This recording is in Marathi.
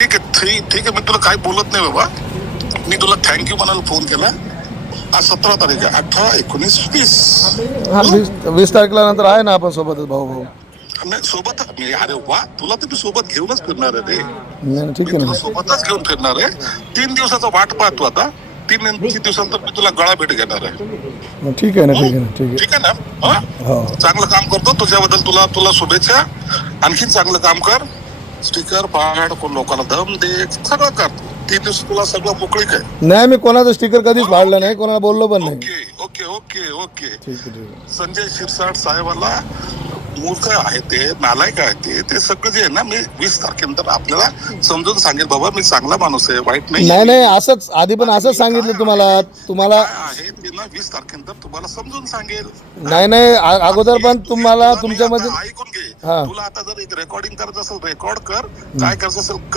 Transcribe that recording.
ठीक आहे मी तुला काय बोलत नाही बाबा. मी तुला थँक्यू म्हणायला फोन केला. आज 17 तारीख आहे. 18, 19, 20. हा 20 तारखेला नंतर आहे ना आपण सोबतच भाऊ भाऊ. नाही सोबत अरे वा, तुला तर मी सोबत घेऊनच फिरणार आहे रे. नाही ठीक मी आहे तुला ना. सोबतच घेऊन फिरणार आहे. 3 दिवसाचा वाट पाहतो आता. 3 दिवसानंतर मी तुला गळा भेट घेणार आहे. ठीक आहे ना ठीक आहे ना ठीक ठीक आहे ना. हा? आहे हो चांगलं काम करतो तुझ्याबद्दल. तुला तुला शुभेच्छा. आणखीन चांगलं काम कर. स्टिकर पाड, कोण लोकांना दम दे, सगळं कर. 3 दिवस तुला सगळं मोकळीक आहे. नाही मी कोणाचं स्टिकर कधीच फाडलं नाही, कोणाला बोललो पण नाही. Okay okay okay okay. ठीक आहे ठीक आहे. संजय शिरसाट साहेबाला मूर्ख आहे ते, नालायक आहे ते सगळं जे आहे ना, मी 20 तारखेनंतर आपल्याला समजून सांगेल बाबा मी चांगला माणूस आहे, वाईट नाही. नाही नाही असंच आधी पण असंच सांगितलं तुम्हाला काय आहे ते ना 20 तारखेनंतर तुम्हाला समजून सांगेल. नाही नाही अगोदर पण तुम्हाला तुला नाही तुमच्यामध्ये आता ऐकून घे. हा. तुला आता जर एक रेकॉर्डिंग करायचं असेल रेकॉर्ड कर. काय करायचं असेल कर.